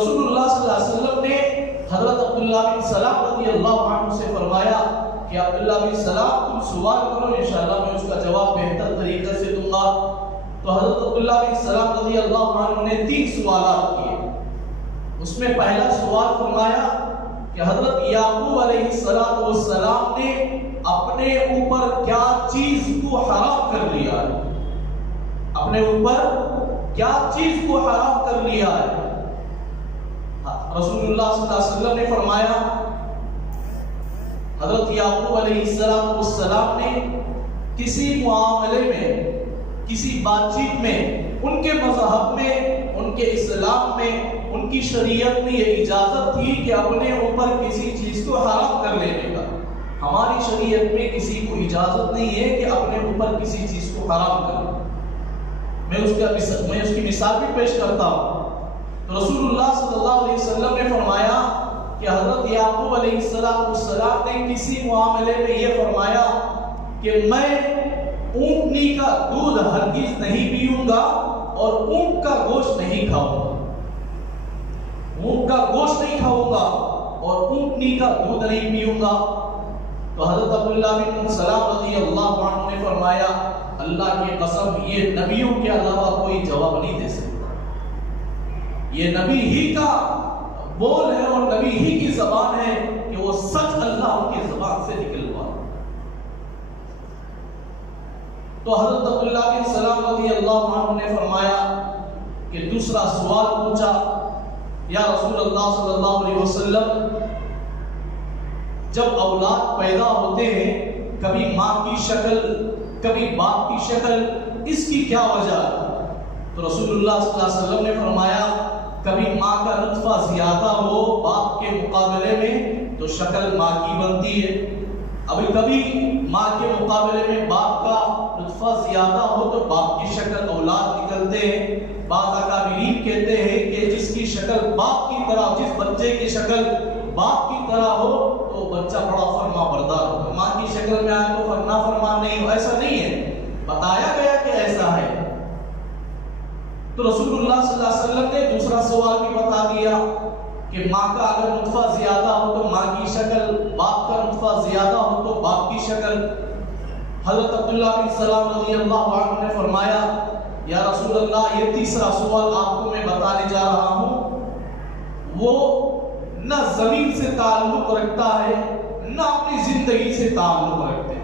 رسول اللہ صلی اللہ علیہ وسلم نے حضرت عبداللہ بن سلام رضی اللہ عنہ سے فرمایا کہ عبداللہ بن سلام تم سوال کرو انشاءاللہ میں اس کا جواب بہتر طریقے سے دوں گا. تو حضرت عبداللہ بن سلام رضی اللہ عنہ نے 3 سوالات کیے. اس میں پہلا سوال فرمایا کہ حضرت یعقوب علیہ السلام نے اپنے اوپر کیا چیز کو حرام کر لیا ہے؟ اپنے اوپر کیا چیز کو حرام کر لیا ہے؟ رسول اللہ صلی اللہ علیہ وسلم نے فرمایا حضرت یعقوب علیہ السلام نے کسی معاملے میں، کسی بات چیت میں، ان کے مذہب میں، ان کے اسلام میں، ان کی شریعت میں یہ اجازت تھی کہ اپنے اوپر کسی چیز کو حرام کر لینے کا. ہماری شریعت میں کسی کو اجازت نہیں ہے کہ اپنے اوپر کسی چیز کو حرام کرے. میں اس کی مثال بھی پیش کرتا ہوں. تو رسول اللہ صلی اللہ علیہ وسلم نے فرمایا کہ حضرت یعقوب علیہ السلام نے کسی معاملے میں یہ فرمایا کہ میں اونٹنی کا دودھ ہرگز نہیں پیوں گا اور اونٹ کا گوشت نہیں کھاؤں گا. اونٹ کا گوشت نہیں کھاؤں گا اور اونٹنی کا دودھ نہیں پیوں گا. تو حضرت عبداللہ بن سلام رضی اللہ عنہ نے فرمایا اللہ کی قسم یہ نبیوں کے علاوہ کوئی جواب نہیں دے سکتا. یہ نبی ہی کا بول ہے اور نبی ہی کی زبان ہے کہ وہ سچ اللہ ان کی زبان سے نکلوا. تو حضرت عبداللہ بن سلام رضی اللہ عنہ نے فرمایا کہ دوسرا سوال پوچھا یا رسول اللہ صلی اللہ علیہ وسلم جب اولاد پیدا ہوتے ہیں کبھی ماں کی شکل کبھی باپ کی شکل، اس کی کیا وجہ ہے؟ تو رسول اللہ صلی اللہ علیہ وسلم نے فرمایا کبھی ماں کا نطفہ زیادہ ہو باپ کے مقابلے میں تو شکل ماں کی بنتی ہے. ابھی کبھی ماں کے مقابلے میں باپ کا نطفہ زیادہ ہو تو باپ کی شکل اولاد نکلتے ہیں. بعض اکابرین کہتے ہیں کہ جس کی شکل باپ کی طرح، جس بچے کی شکل باپ کی طرح ہو تو بچہ بڑا فرما بردار ہو. ماں کی شکل میں آئے تو نافرمان نہیں ہو، ایسا نہیں ہے، بتایا گیا کہ ایسا ہے. تو رسول اللہ صلی اللہ علیہ وسلم نے دوسرا سوال بھی بتا دیا کہ ماں کا اگر نطفہ زیادہ ہو تو ماں کی شکل، باپ کا نطفہ زیادہ ہو تو باپ کی شکل. حضرت عبداللہ بن سلام رضی اللہ عنہ نے فرمایا یا رسول اللہ یہ تیسرا سوال آپ کو میں بتانے جا رہا ہوں وہ نہ زمین سے تعلق رکھتا ہے نہ اپنی زندگی سے تعلق رکھتے.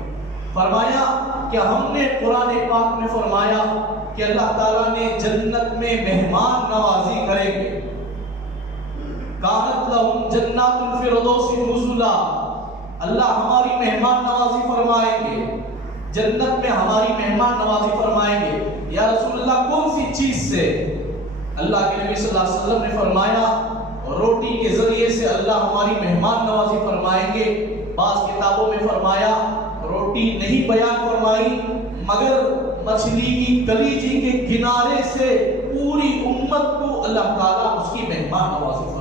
فرمایا کہ ہم نے قرآن پاک میں فرمایا کہ اللہ تعالیٰ نے جنت میں مہمان نوازی کریں گے. کانت لہم جنات الفردوس نزلا، اللہ ہماری مہمان نوازی فرمائیں گے، جنت میں ہماری مہمان نوازی فرمائیں گے. یا رسول اللہ کون سی چیز سے؟ اللہ کے نبی صلی اللہ علیہ وسلم نے فرمایا روٹی کے ذریعے سے اللہ ہماری مہمان نوازی فرمائیں گے. بعض کتابوں میں فرمایا روٹی نہیں بیان فرمائی مگر مچھلی کی کلیجی کے کنارے سے پوری امت کو اللہ تعالیٰ اس کی مہمان نوازی